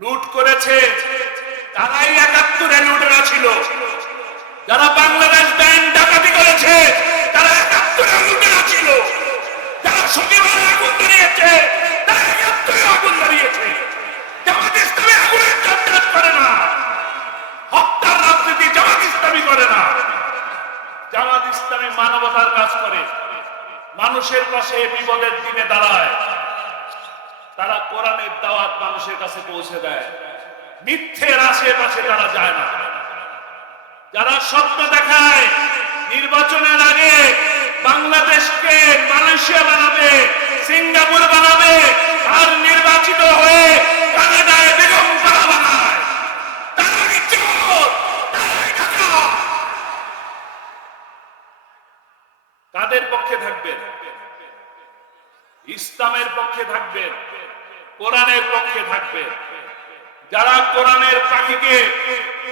লুট করেছে, তারাই ৭১-এ লুটেরা ছিল। যারা বাংলাদেশ ব্যাংক ডাকাতি করেছে তারা ৭১-এ লুটেরা ছিল। যারা সচিবালয়ে আগুন ধরিয়েছে তারা ৭১-এ আগুন ধরিয়েছে। জামাত ইসলামী আগুনের চর্চা করে না, হত্যার রাজনীতি জামাত ইসলামী করে না। জামাত ইসলামী মানবতার কাজ করে, মানুষের পাশে বিপদের দিনে দাঁড়ায়। তারা কোরআনের দাওয়াত মানুষের কাছে পৌঁছে দেয়, মিথ্যের আশেপাশে তারা যায় না। যারা স্বপ্ন দেখায় নির্বাচনের আগে বাংলাদেশকে মালয়েশিয়া বানাবে, সিঙ্গাপুর বানাবে, আর নির্বাচিত হয়ে কানাডায় বেগম পাড়া বানায়, তারাই চোর, তারাই ডাকাত। কাদের পক্ষে থাকবেন? ইসলামের পক্ষে থাকবেন, কোরআনের পক্ষে থাকবেন। যারা কোরআনের পাখিকে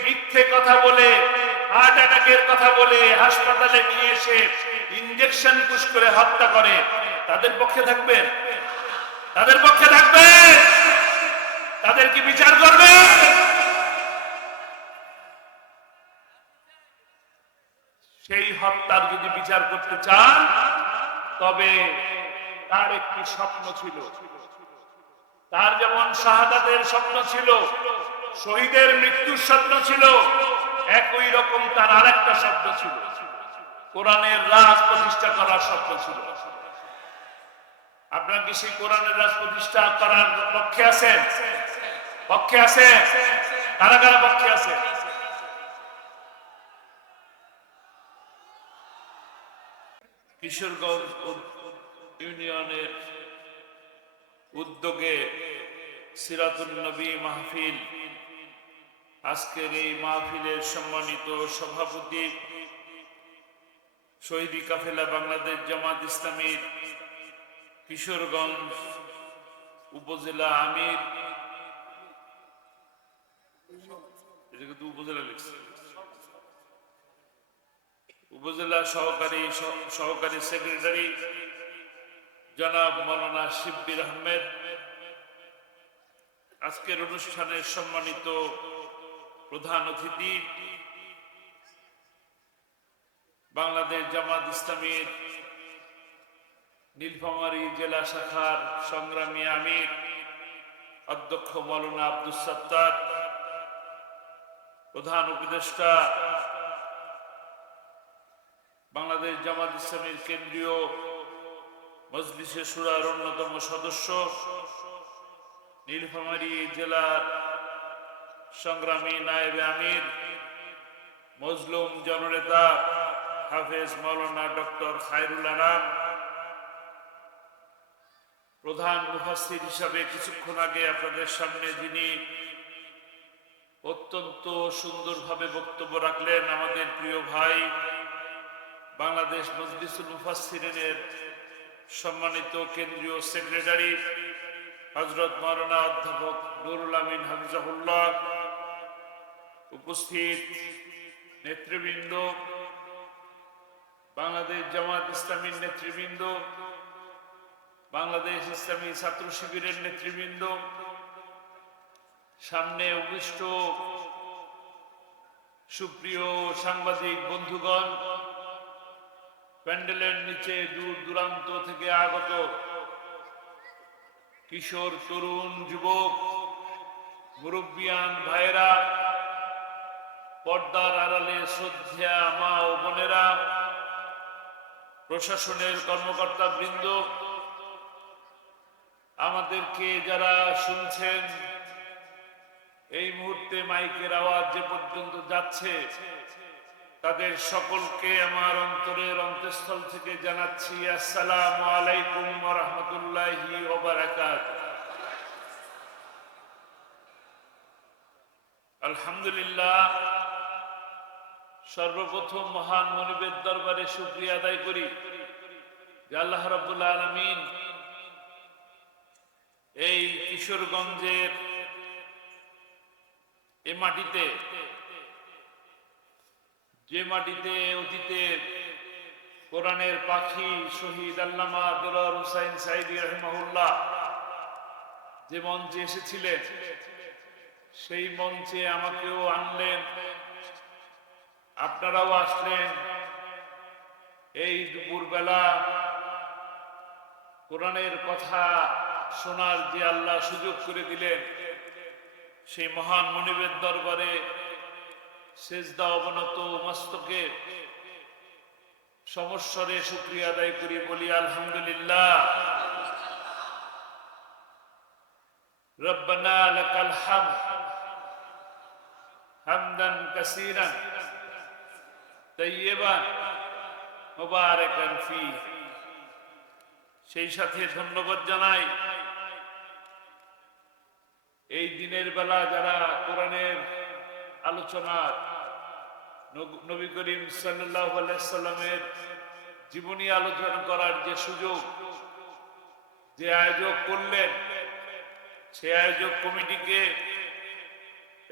মিথ্যে কথা বলে, হার্ট অ্যাটাকের কথা বলে হাসপাতালে নিয়ে এসে ইনজেকশন পুশ করে হত্যা করে, তাদের পক্ষে থাকবেন? তাদের পক্ষে থাকবেন? তাদের কি বিচার করবে? সেই হত্যার যদি বিচার করতে চান, তবে তার একটি স্বপ্ন ছিল। তার যেমন শাহাদাতের স্বপ্ন ছিল, শহীদের মৃত্যুর স্বপ্ন ছিল, একই রকম তার আরেকটা স্বপ্ন ছিল, কোরআনের রাজ প্রতিষ্ঠা করার স্বপ্ন ছিল। আপনারা কি সেই কোরআনের রাজ প্রতিষ্ঠা করার পক্ষে আছেন? পক্ষে আছে? কারা কারা পক্ষে আছে? কিশোরগঞ্জ ইউনিয়নের উদ্যোগে সিরাতুন নবী মাহফিল, আজকের এই মাহফিলের সম্মানিত সভাপতি শহীদি কাফেলা বাংলাদেশ জামাত ইসলামীর কিশোরগঞ্জ উপজেলা আমির, উপজেলা সহকারী সেক্রেটারি জনাব মাওলানা শিব্বির আহমেদ, আজকের অনুষ্ঠানের সম্মানিত প্রধান অতিথি বাংলাদেশ জামাত ইসলামীর নীলফামারী জেলা শাখার সংগ্রামী আমির অধ্যক্ষ মাওলানা আব্দুস সাত্তার, প্রধান উপদেষ্টা বাংলাদেশ জামাত ইসলামীর কেন্দ্রীয় মজলিসে শুরার অন্যতম সদস্য, নীলফামারী জেলার সংগ্রামী নায়েবে আমির, মজলুম জননেতা হাফেজ মাওলানা ডক্টর খায়রুল আনাম, প্রধান মুফাসসির হিসাবে কিছুক্ষণ আগে আপনাদের সামনে যিনি অত্যন্ত সুন্দরভাবে বক্তব্য রাখলেন, আমাদের প্রিয় ভাই বাংলাদেশ মজলিসুল মুফাসসিরিনের সম্মানিত কেন্দ্রীয় সেক্রেটারি হযরত মাওলানা অধ্যাপক নুরুল আমিন হাফিজাহুল্লাহ, উপস্থিত নেতৃবৃন্দ, বাংলাদেশ জামাত ইসলামীর নেতৃবৃন্দ, বাংলাদেশ ইসলামী ছাত্র শিবিরের নেতৃবৃন্দ, সামনে উপবিষ্ট সুপ্রিয় সাংবাদিক বন্ধুগণ, প্যান্ডেলের নিচে দূর দূরান্ত থেকে আগত কিশোর, তরুণ, যুবক, মুরব্বিয়ান ভাইয়েরা, পর্দার আড়ালে শ্রদ্ধা মা ও বোনেরা, প্রশাসনের কর্মকর্তা বৃন্দ, আমাদেরকে যারা শুনছেন, এই মুহূর্তে মাইকের আওয়াজ যে পর্যন্ত যাচ্ছে, তাদের সকলকে আমার অন্তরের অন্তঃস্থল থেকে জানাচ্ছি আসসালামু আলাইকুম ওয়া রাহমাতুল্লাহি ওয়া বারাকাতুহু। আলহামদুলিল্লাহ, সর্বপ্রথম মহান মনিবের দরবারে শুকরিয়া আদায় করি যে আল্লাহ রাব্বুল আলামিন এই কিশোরগঞ্জের এই মাটিতে, যে মাটিতে অতীতে কোরআনের পাখি শহীদ আল্লামা দেলোয়ার হোসাইন সাঈদী রাহিমাহুল্লাহ যে মঞ্চে এসেছিলেন, সেই মঞ্চে আমাকেও আনলেন, আপনারাও আসলেন। এই দুপুরবেলা কোরআনের কথা শোনার যে আল্লাহ সুযোগ করে দিলেন, সেই মহান মুনিবের দরবারে সেজদা অবনত মস্তকে সমস্বরে শুকরিয়া আদায় করি, বলি আলহামদুলিল্লাহ। রব্বানা লাকাল হামদ হামদান কাসীরান তাইয়্যিবান মুবারাকান ফীহি। সেই সাথে ধন্যবাদ জানাই এই দিনের বেলা যারা কোরআনের আলোচনার, নবী করিম সাল্লাল্লাহু আলাইহি সাল্লামের জীবনী আলোচনা করার যে সুযোগ, যে আয়োজক করলেন, সেই আয়োজক কমিটিকে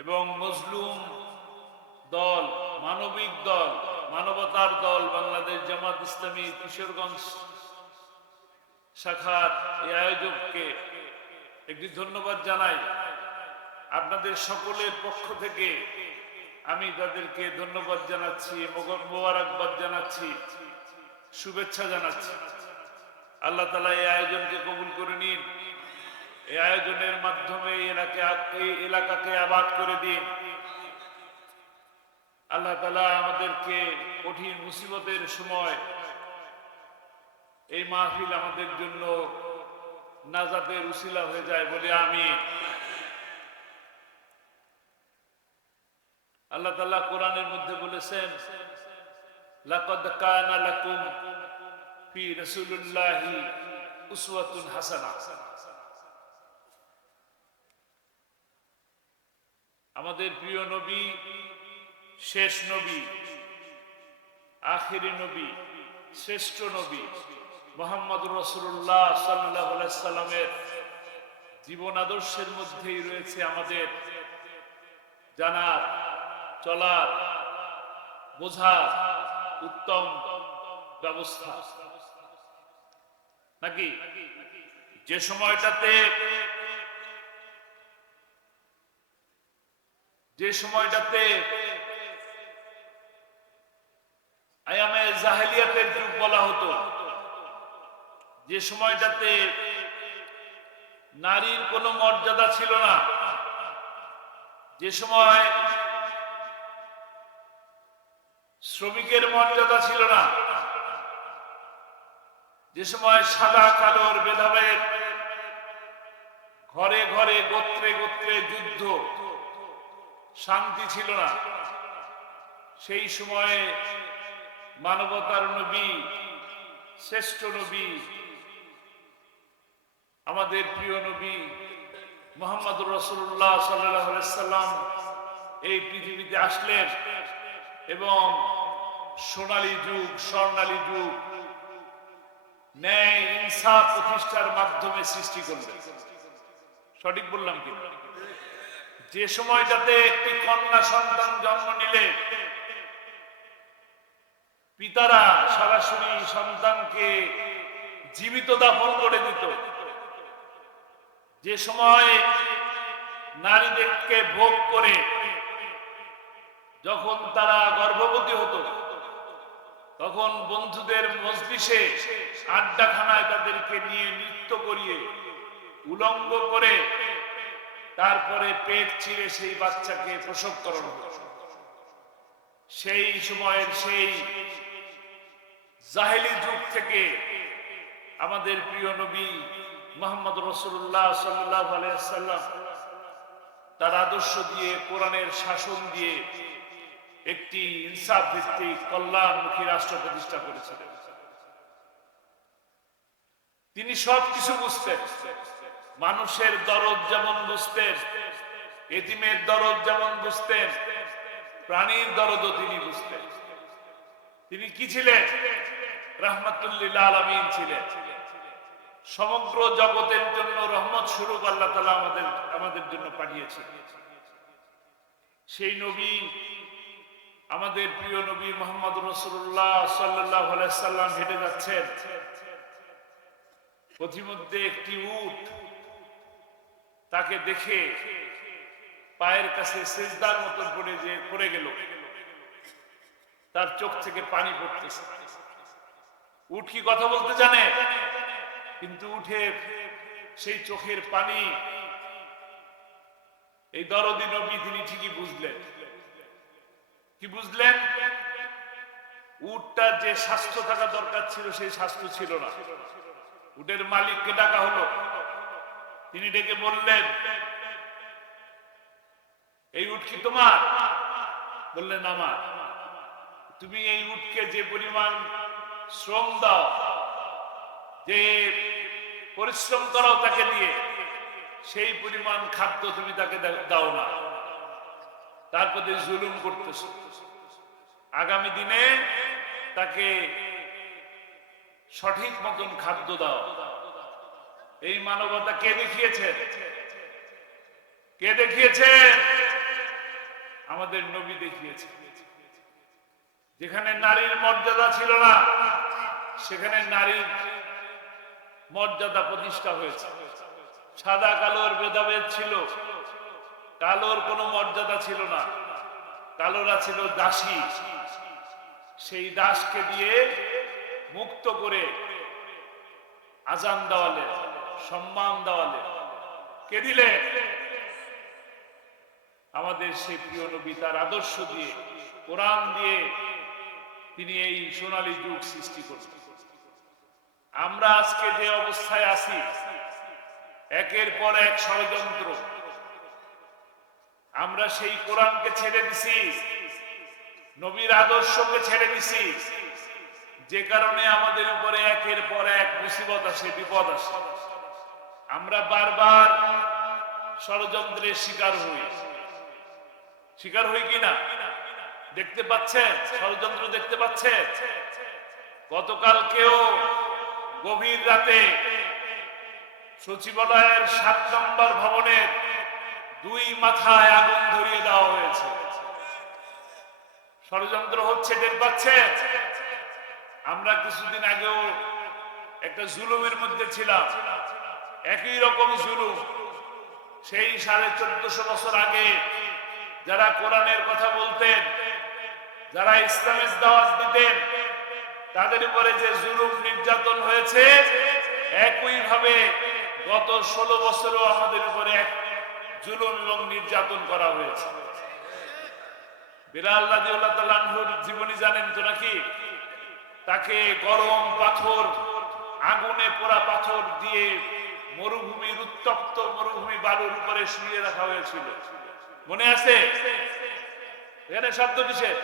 এবং মজলুম দল, মানবিক দল, মানবতার দল বাংলাদেশ জামাত ইসলামী কিশোরগঞ্জ শাখার এই আয়োজককে একটি ধন্যবাদ জানাই। আপনাদের সকলের পক্ষ থেকে আমি তাদেরকে ধন্যবাদ জানাচ্ছি, মোবারকবাদ জানাচ্ছি, শুভেচ্ছা জানাচ্ছি। আল্লাহ তাআলা এই আয়োজনকে কবুল করে নিন। এই আয়োজনের মাধ্যমে এই এলাকাকে আবাদ করে দিন। আল্লাহ তাআলা আমাদেরকে কঠিন মুসিবতের সময় এই মাহফিল আমাদের জন্য নাজাতের উসিলা হয়ে যায়, বলে আমিন। আল্লাহ তাআলা কোরআনের মধ্যে বলেছেন, লাকাদ কানা লাকুম ফি রাসূলিল্লাহি উসওয়াতুন হাসানাহ। আমাদের প্রিয় নবী, শেষ নবী, আখিরি নবী, শ্রেষ্ঠ নবী মুহাম্মদুর রাসূলুল্লাহ সাল্লাল্লাহু আলাইহি সাল্লামের জীবন আদর্শের মধ্যেই রয়েছে আমাদের জানার, চলার, বোঝার উত্তম ব্যবস্থা, নাকি? যে সময়টাতে আয়ামে জাহেলিয়াতের যুগ বলা হতো, যে সময়টাতে নারীর কোনো মর্যাদা ছিল না, যে সময় শ্রমিকের মর্যাদা ছিল না, যে সময় সাদা কালোর ভেদাভেদ, ঘরে ঘরে গোত্রে গোত্রে যুদ্ধ, শান্তি ছিল না, সেই সময়ে মানবতার নবী, শ্রেষ্ঠ নবী, আমাদের প্রিয় নবী মুহাম্মদুর রাসূলুল্লাহ সাল্লাল্লাহু আলাইহি সাল্লাম এই পৃথিবীতে আসলেন এবং সোনালী যুগ, স্বর্ণালী যুগ, ন্যায় ইনসাফ প্রতিষ্ঠার মাধ্যমে সৃষ্টি করলেন। সঠিক বললাম কি? যে সময়টাতে একটি কন্যা সন্তান জন্ম নিলে পিতারা সরাসরি সন্তানকে জীবিত দাফন করে দিত, যে সময় নারীদেরকে ভোগ করে যখন তারা গর্ভবতী হতো, তখন বন্ধুদের মজলিসে আড্ডাখানায় তাদেরকে নিয়ে নৃত্য করিয়ে উলঙ্গ করে তারপরে পেট চিরে সেই বাচ্চাকে প্রসব করানো হতো। সেই সময়ের সেই জাহেলি যুগ থেকে আমাদের প্রিয় নবী মুহাম্মদ রাসূলুল্লাহ সাল্লাল্লাহু আলাইহি সাল্লাম তার আদর্শ দিয়ে, কোরআনের শাসন দিয়ে একটি ইনসাফ ভিত্তিক কল্যাণমুখী রাষ্ট্র প্রতিষ্ঠা করেছিলেন। তিনি সবকিছু বুঝতেন, মানুষের দরদ যেমন বুঝতেন, এতিমের দরদ যেমন বুঝতেন, প্রাণীর দরদও তিনি বুঝতেন। তিনি কি ছিলেন? রাহমাতুল লিল আলামিন ছিলেন। সমগ্র জগতের জন্য রহমত স্বরূপ আল্লাহ তাআলা আমাদের জন্য পাঠিয়েছেন। সেই নবী, আমাদের প্রিয় নবী মুহাম্মদ রাসূলুল্লাহ সাল্লাল্লাহু আলাইহি সাল্লাম হেঁটে যাচ্ছেন, পথিমধ্যে একটি উট তাকে দেখে পায়ের কাছে সিজদার মতন পড়ে গেল, তার চোখ থেকে পানি পড়তেছে। উট কি কথা বলতে জানে? কিন্তু উঠে সেই চোখের পানি এই দরদি নবী তিনি ঠিকই বুঝলেন। কি বুঝলেন? উটটার যে স্বাস্থ্য থাকা দরকার ছিল সেই স্বাস্থ্য ছিল না। উটের মালিককে ডাকা হলো, তিনি ডেকে বললেন, এই উট কি তোমার? বললেন আমার। তুমি এই উটকে যে পরিমাণ শ্রম দাও, যে পরিশ্রম করাও তাকে দিয়ে, সেই পরিমাণ খাদ্য তুমি তাকে দাও না, তার প্রতি জুলুম করতেছ। আগামী দিনে তাকে সঠিক মতন খাদ্য দাও। এই মানবতা কে দেখিয়েছেন? কে দেখিয়েছেন? আমাদের নবী দেখিয়েছেন। যেখানে নারীর মর্যাদা ছিল না, সেখানে নারীর মর্যাদা প্রতিষ্ঠা হয়েছে। সাদা কালোর ভেদাভেদ ছিল, কালোর কোনো মর্যাদা ছিল না। কালোরা ছিল দাসী। সেই দাসকে দিয়ে মুক্ত করে আজান দেওয়ালে, সম্মান দেওয়ালে কে দিলে? আমাদের সেই প্রিয় নবী তার আদর্শ দিয়ে, কোরআন দিয়ে তিনি এই সোনালী যুগ সৃষ্টি করলেন। আমরা আজকে যে অবস্থায় আছি, একের পর এক ষড়যন্ত্র। আমরা সেই কোরআনকে ছেড়ে দিছি, নবীর আদর্শকে ছেড়ে দিছি, যে কারণে আমাদের উপরে একের পর এক মুসিবত আসে, বিপদ আসে। আমরা বারবার ষড়যন্ত্রের শিকার হই। শিকার হই কিনা দেখতে পাচ্ছেন? ষড়যন্ত্র দেখতে পাচ্ছেন? গতকালকেও গভীর রাতে সচিবালয়ের 7 নম্বর ভবনের 2 মাথায় আগুন ধরিয়ে দেওয়া হয়েছে। ষড়যন্ত্র হচ্ছে, টের পাচ্ছেন? আমরা কিছুদিন আগেও একটা জুলুমের মধ্যে ছিলাম, একই রকম জুলুম। সেই 1450 বছর আগে যারা কোরআনের কথা বলতেন, যারা ইসলামের দাওয়াত দিতেন, তাদের উপরে যে জুলুম নির্যাতন হয়েছে, একই ভাবে গত 16 বছরও আমাদের উপরে এক জুলুম এবং নির্যাতন করা হয়েছে। বিলাল রাদিয়াল্লাহু তাআলা আনহুর জীবনী জানেন তো নাকি? তাকে গরম পাথর, আগুনে পোড়া পাথর দিয়ে মরুভূমির, উত্তপ্ত মরুভূমি বালুর উপরে শুইয়ে রাখা হয়েছিল। মনে আছে? এখানে শব্দ কিসের?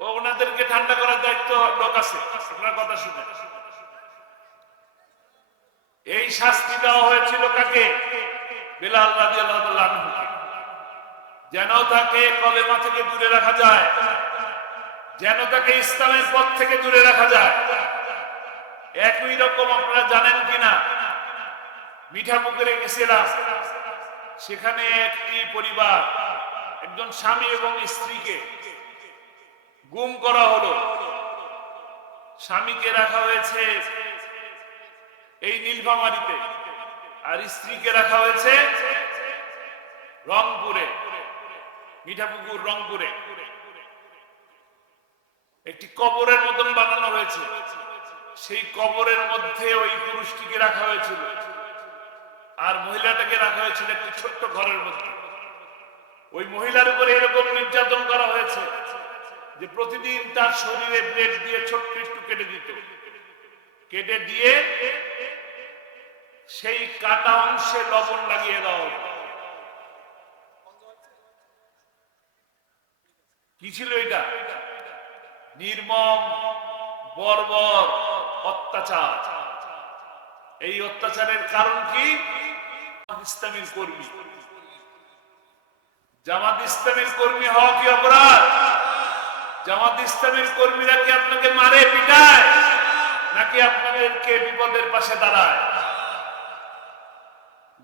ওনাদেরকে ঠান্ডা করার দায়িত্ব লোক আছে, আপনার কথা শুনে। এই শাস্তি দেওয়া হয়েছিল কাকে? বিলাল রাদিয়াল্লাহু তাআলা আনহুকে। যেন তাকে কলেমা থেকে দূরে রাখা যায়, যেন তাকে ইসলামের পথ থেকে দূরে রাখা যায়। একই রকম আপনারা জানেন কিনা, মিঠাপুকুরে গেছিলাম, সেখানে একটি পরিবার, একজন স্বামী এবং স্ত্রীকে গুম করা হলো। স্বামীকে রাখা হয়েছে এই নীলফামারীতে, আর স্ত্রীকে রাখা হয়েছে রংপুরে, মিঠাপুকুর রংপুরে। একটি কবরের মতন বানানো হয়েছে, সেই কবরের মধ্যে ওই পুরুষটিকে রাখা হয়েছিল, আর মহিলাটাকে রাখা হয়েছিল একটি ছোট্ট ঘরের মধ্যে। ওই মহিলার উপরে এরকম নির্যাতন করা হয়েছে যে প্রতিদিন তার শরীরে ব্লেড দিয়ে ছোট্ট একটু কেটে দিত। কেটে দিয়ে সেই কাটা অংশে লবণ লাগিয়ে দেওয়া হতো। কি ছিল এটা? নির্মম বর্বর অত্যাচার। এই অত্যাচারের কারণ কি? ইসলামের কর্মী। জামাত ইসলামের কর্মী হওয়া কি অপরাধ? জামাত ইসলামের কর্মীরা কি আপনাকে মারে, পিটায়, নাকি আপনাদেরকে বিপদের পাশে দাঁড়ায়?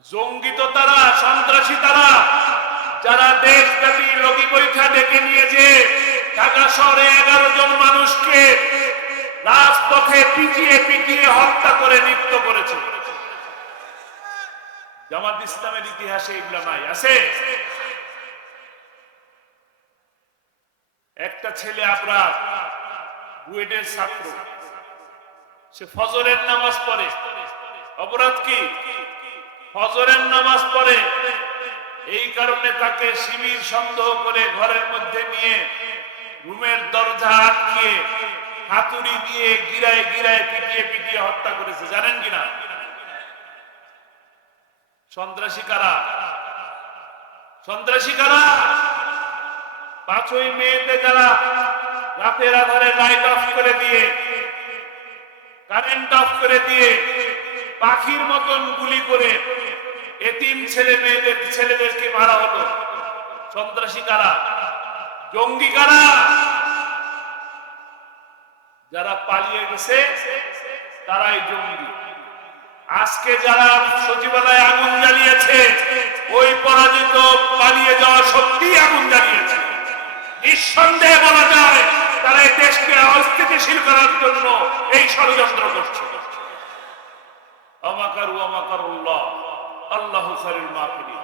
জঙ্গি তো তারা, সন্ত্রাসী তারা, যারা দেশব্যাপী লগি বৈঠা ডেকে নিয়ে যে ঢাকা শহরে 11 জন মানুষকে রাজপথে পিটিয়ে পিটিয়ে হত্যা করে লিপ্ত করেছে। জামাত ইসলামের ইতিহাসে এগুলা নাই। আছে একটা ছেলে আপনার বুয়েটের ছাত্র, সে ফজরের নামাজ পড়ে। অপরাধ কি? ফজরের নামাজ পড়ে। এই কারণে তাকে শিবির সন্দেহ করে ঘরের মধ্যে নিয়ে রুমের দরজা আটকিয়ে হাতুড়ি দিয়ে গিরায় গিরায় পিটিয়ে পিটিয়ে হত্যা করেছে। জানেন কিনা? সন্ত্রাসী কারা? সন্ত্রাসী কারা? 5ই মেতে যারা রাতের আধারে লাইট অফ করে দিয়ে, কারেন্ট অফ করে দিয়ে পাখির মতন গুলি করে এতিম ছেলেদেরকে মারা হলো, সন্ত্রাসী কারা? জঙ্গি কারা? যারা পালিয়ে গেছে তারাই জঙ্গি। আজকে যারা সচিবালয়ে আগুন জ্বালিয়েছে, ওই পরাজিত পালিয়ে যাওয়া শক্তি আগুন জ্বালিয়েছে। নিঃসন্দেহে বলা যায় তারা এই দেশকে অস্থিতিশীল করার জন্য এই ষড়যন্ত্র করছে। আমাকারু আমাকারুল্লাহ আল্লাহু খায়রুল মাকিরিন।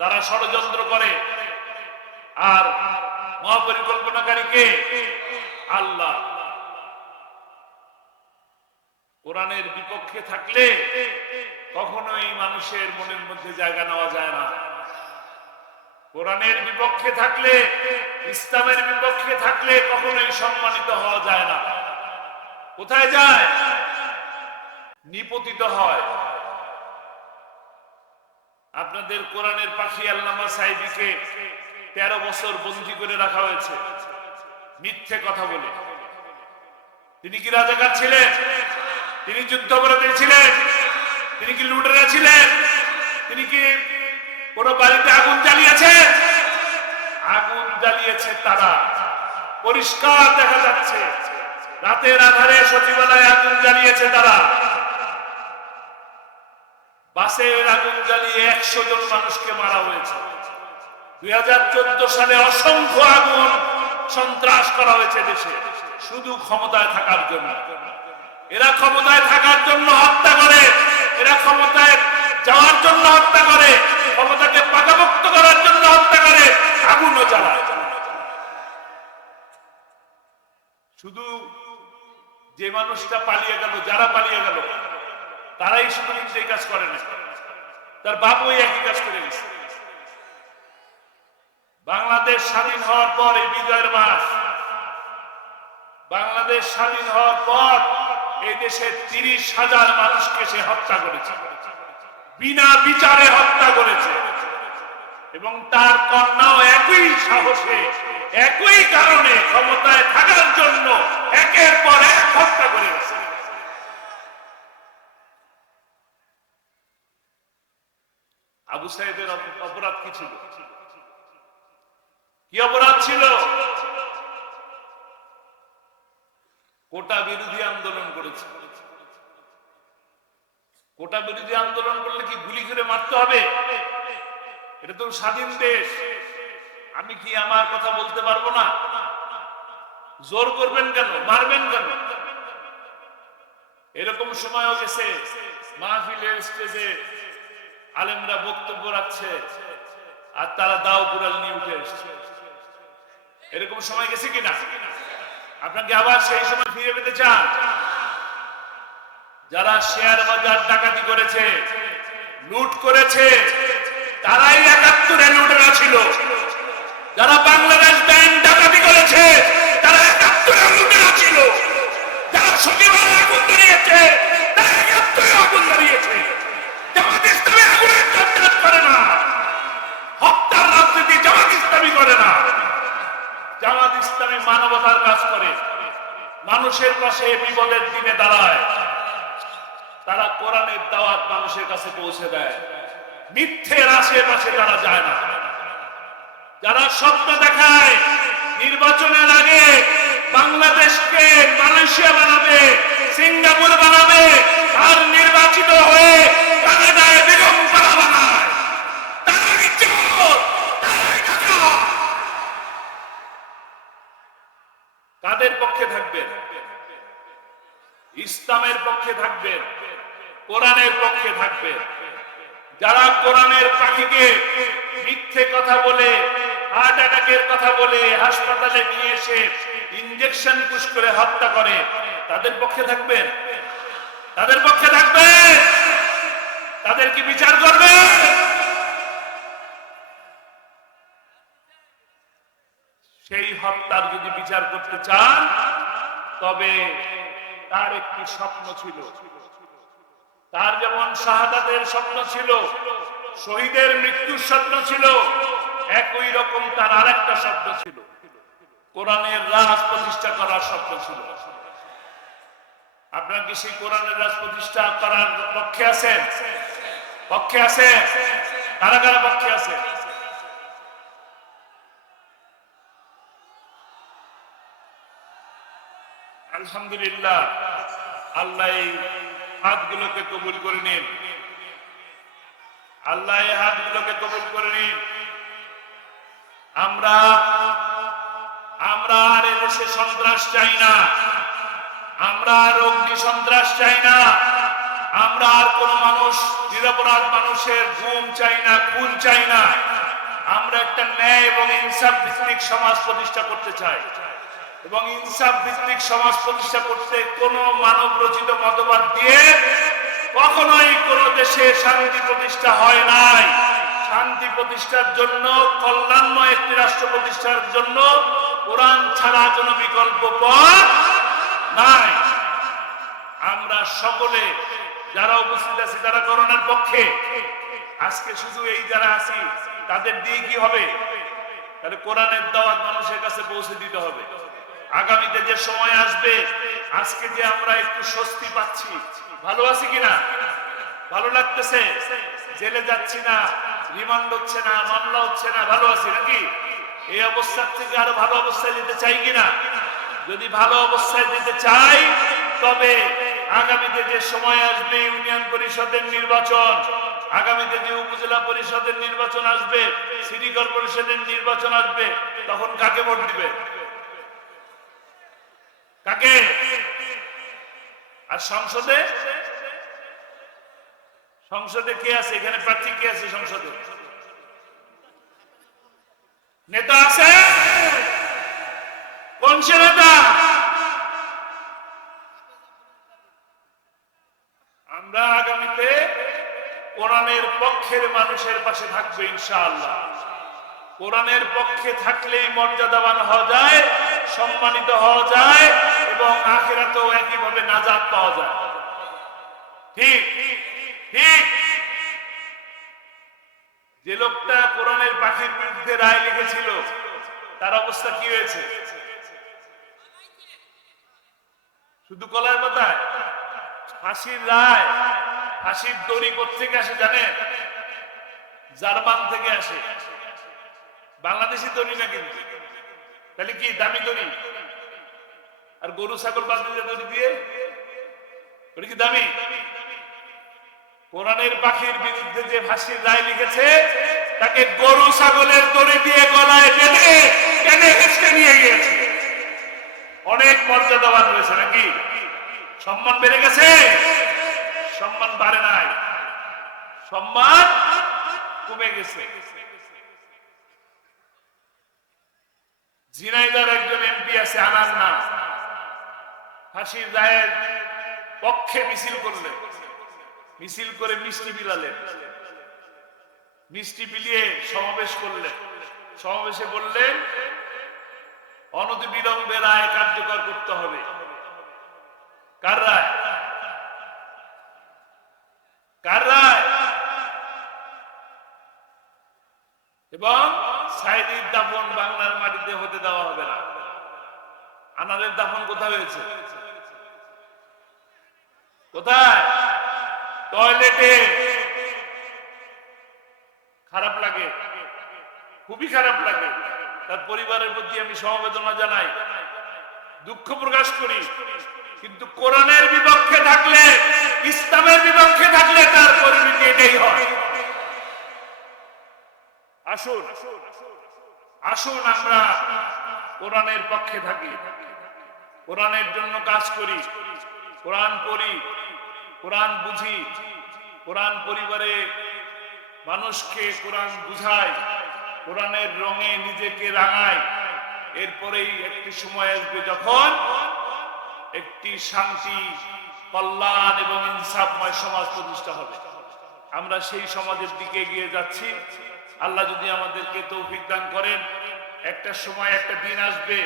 তারা ষড়যন্ত্র করে, আর মহাপরিকল্পনাকারী কে? আল্লাহ। কোরআনের বিপক্ষে থাকলে কখনোই মানুষের মনের মধ্যে জায়গা নেওয়া যায় না। কোরআনের বিপক্ষে থাকলে, ইসলামের বিপক্ষে থাকলে কখনোই সম্মানিত হওয়া যায় না। কোথায় যায়? নিপতিত হয়। আপনাদের কোরআনের পাখি আল্লামা সাইদিকে 13 বছর বন্দী করে রাখা হয়েছে মিথ্যে কথা বলে। তিনি কি রাজাকার ছিলেন? তিনি যুদ্ধাপরাধী ছিলেন? তিনি কি লুটেরা ছিলেন? তিনি কি কোন বাড়িতে আগুন জ্বালিয়েছে? আগুন জ্বালিয়েছে তারা, পরিষ্কার দেখা যাচ্ছে। রাতের আধারে সচিবালয়ে আগুন জ্বালিয়েছে তারা। বাসের আগুন জ্বালিয়ে 100 জন মানুষকে মারা হয়েছে। 2014 সালে অসংখ্য আগুন সন্ত্রাস করা হয়েছে দেশে, শুধু ক্ষমতায় থাকার জন্য। এরা ক্ষমতায় থাকার জন্য হত্যা করে, এরা ক্ষমতায় যাওয়ার জন্য হত্যা করে, ক্ষমতাকে পাকাপোক্ত করার জন্য হত্যা করে, আগুনও জ্বালায়। শুধু যে মানুষটা পালিয়ে গেল, যারা পালিয়ে গেল তারাই শুধু এই কাজ করে না, তার বাপ ওই একই কাজ করে গেছে। বাংলাদেশ স্বাধীন হওয়ার পর, এই বিজয়ের মাস, বাংলাদেশ স্বাধীন হওয়ার পর এই দেশে 30,000 মানুষকে সে হত্যা করেছে, বিনা বিচারে হত্যা করেছে। এবং তার কন্যাও একই সাহসে, একই কারণে ক্ষমতায় থাকার জন্য একের পর এক হত্যা করে গেছে। আবু সাইদের অপরাধ কি ছিল? কি অপরাধ ছিল? কোটা বিরোধী আন্দোলন করেছে। কোটা বিরোধী আন্দোলন করলে কি গুলি করে মারতে হবে? এটা তো স্বাধীন দেশ। আমি কি আমার কথা বলতে পারবো না? জোর করবেন কেন? মারবেন কেন? এরকম সময়ও গেছে, মাহফিলের স্টেজে আলেমরা বক্তব্য রাখছে আর তারা দাও কুড়াল নিয়ে উঠে এসছে। এরকম সময় গেছে কিনা? আপনাকে আবার সেই সময় ফিরে পেতে চান? যারা শেয়ার বাজার ডাকাতি করেছে, লুট করেছে, তারাই 71-এ লুটেরা ছিল। যারা বাংলাদেশ ব্যাংক ডাকাতি করেছে, তারা 71-এ লুটেরা ছিল। যারা সচিবালয়ে আগুন ধরিয়েছে, তারা 71-এ আগুন ধরিয়েছে। জামাত ইসলামী আগুনের চর্চা করে না, হত্যার রাজনীতি জামাত ইসলামী করে না। জামাত ইসলামী মানবতার কাজ করে, মানুষের পাশে বিপদের দিনে দাঁড়ায়। তারা কোরআনের দাওয়াত মানুষের কাছে পৌঁছে দেয়, মিথ্যের আশেপাশে তারা যায় না। যারা স্বপ্ন দেখায় নির্বাচনের আগে বাংলাদেশকে মালয়েশিয়া বানাবে, সিঙ্গাপুর বানাবে, আর নির্বাচিত হয়ে কানাডায় বেগম পাড়া বানায়, তারাই চোর, তারাই ডাকাত। কাদের পক্ষে থাকবেন? ইসলামের পক্ষে থাকবেন, কোরআনের পক্ষে থাকবেন। যারা কোরআনের পাখিকে মিথ্যে কথা বলে, হার্ট অ্যাটাকের কথা বলে হাসপাতালে নিয়ে এসে ইনজেকশন পুশ করে হত্যা করে, তাদের পক্ষে থাকবেন? তাদের পক্ষে থাকবেন? তাদের কি বিচার করবে? সেই হত্যার যদি বিচার করতে চান, তবে তার একটি স্বপ্ন ছিল। তার যেমন শাহাদাতের স্বপ্ন ছিল, শহীদের মৃত্যুর স্বপ্ন ছিল, একই রকম তার আরেকটা স্বপ্ন ছিল, কোরআনের রাজ প্রতিষ্ঠা করার স্বপ্ন ছিল। আপনারা কি সেই কোরআনের রাজ প্রতিষ্ঠা করার পক্ষে আছেন? পক্ষে আছে? কারা কারা পক্ষে আছে? আলহামদুলিল্লাহ, আল্লাহ এই হাতগুলোকে কবুল করে নিন। আল্লাহ এই হাতগুলোকে কবুল করে নিন। আমরা আর এদেশে সন্ত্রাস চাই না, আমরা আর অগ্নি সন্ত্রাস চাই না, আমরা আর কোন মানুষ, নিরপরাধ মানুষের গুম চাই না, খুন চাই না। আমরা একটা ন্যায় এবং ইনসাফ ভিত্তিক সমাজ প্রতিষ্ঠা করতে চাই। এবং ইনসাফ ভিত্তিক সমাজ প্রতিষ্ঠা করতে কোন মানব রচিত মতবাদ দিয়ে কখনোই কোন দেশে শান্তি প্রতিষ্ঠা হয় নাই। শান্তি প্রতিষ্ঠার জন্য, কল্যাণময় একটি রাষ্ট্র প্রতিষ্ঠার জন্য কোরআন ছাড়া কোনো বিকল্প পথ নাই। আমরা সকলে যারা উপস্থিত আছি, যারা করোনার পক্ষে, আজকে শুধু এই যারা আছি তাদের দিয়ে কি হবে? তাহলে কোরআনের দাওয়াত মানুষের কাছে পৌঁছে দিতে হবে। আগামীতে যে সময় আসবে, আজকে যে আমরা একটু স্বস্তি পাচ্ছি, ভালো আছি কিনা? ভালো লাগতেছে? জেলে যাচ্ছি না, রিমান্ড হচ্ছে না, মামলা হচ্ছে না, ভালো আছি নাকি? এই অবস্থার থেকে আরো ভালো অবস্থায় যেতে চাই কিনা? যদি ভালো অবস্থায় যেতে চাই, তবে আগামীতে যে সময় আসবে, ইউনিয়ন পরিষদের নির্বাচন, আগামীতে যে উপজেলা পরিষদের নির্বাচন আসবে, সিটি কর্পোরেশনের নির্বাচন আসবে, তখন কাকে ভোট দিবে? কাকে? আর সংসদে? সংসদে কে আছে? এখানে প্রার্থী কে আছে? সংসদে নেতা আছে? কোন সে নেতা? আমরা আগামীতে কোরআনের পক্ষের মানুষের পাশে থাকবো ইনশাআল্লাহ। কোরআনের পক্ষে থাকলেই মর্যাদাবান হওয়া যায়, সম্মানিত হওয়া যায়, এবং আখিরাতেও একইভাবে নাজাত পাওয়া যায়। ঠিক ঠিক। যে লোকটা কোরআনের পাখির বিরুদ্ধে রায় লিখেছিল, তার অবস্থা কি হয়েছে? শুধু কলার পাতায় ফাঁসির রায়, ফাঁসির দড়ি কোত্থেকে আসে জানেন? জার্মান থেকে আসে, বাংলাদেশি দড়ি না কিন্তু। তাহলে কি দামি দড়ি? আর গরু ছাগল বাঁধতে দড়ি দিয়ে, ওটা কি দামি? কোরআনের পাখির বিরুদ্ধে যে ফাঁসির রায় লিখেছে, তাকে গরু ছাগলের দড়ি দিয়ে গলায় বেঁধে টেনে হেঁচড়ে নিয়ে গিয়েছে। অনেক মর্যাদাবান হয়েছে নাকি? সম্মান বেড়ে গেছে? সম্মান বাড়ে নাই, সম্মান কমে গেছে। ঝিনাইদহের একজন এমপি আছে, আনার নাম, ফাঁসির রায়ের পক্ষে মিছিল করলেন। মিছিল করে মিষ্টি বিলালেন, মিষ্টি বিলিয়ে সমাবেশ করলেন। সমাবেশে বললেন, অনতিবিলম্বে রায় কার্যকর করতে হবে। কার রায়? কার রায়? এবং সাইদির দাফন বাংলার মাটিতে হতে দেওয়া হবে না। আনারের দাফন কোথায় হয়েছে? কোথায়? টয়লেটে। খারাপ লাগে, খুবই খারাপ লাগে। তার পরিবারের প্রতি আমি সমবেদনা জানাই, দুঃখ প্রকাশ করি। কিন্তু কোরআনের বিপক্ষে থাকলে, ইসলামের বিপক্ষে থাকলে তার পরিণতি এটাই হয়। আসুন আসুন আমরা কোরআনের পক্ষে থাকি, কোরআনের জন্য কাজ করি, কোরআন পড়ি, কোরআন বুঝি, কোরআন পরিবারে মানুষকে কোরআন বুঝায়, কোরআনের রঙে নিজেকে রাঙায়, এরপরেই একটি সময় আসবে যখন একটি শান্তি, কল্যাণ এবং ইনসাফময় সমাজ প্রতিষ্ঠা হবে। আমরা সেই সমাজের দিকে এগিয়ে যাচ্ছি। আল্লাহ যদি আমাদেরকে তৌফিক দান করেন, একটা সময় একটা দিন আসবে,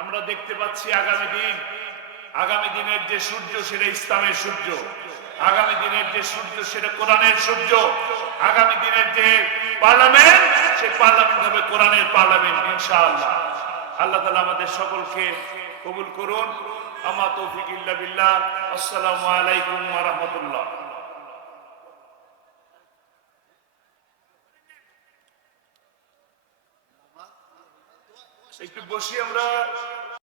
আমরা দেখতে পাচ্ছি আগামী দিনের যে সূর্য সেটা ইসলামের সূর্য, আগামী দিনের যে সূর্য সেটা কোরআনের সূর্য, আগামী দিনের যে পার্লামেন্ট সেই পার্লামেন্ট হবে কোরআনের পার্লামেন্ট ইনশাআল্লাহ। আল্লাহ তাআলা আমাদের সকলকে কবুল করুন। আমা তৌফিক ইল্লা বিল্লাহ। আসসালামু আলাইকুম ওয়া রাহমাতুল্লাহ। একটু বসি আমরা।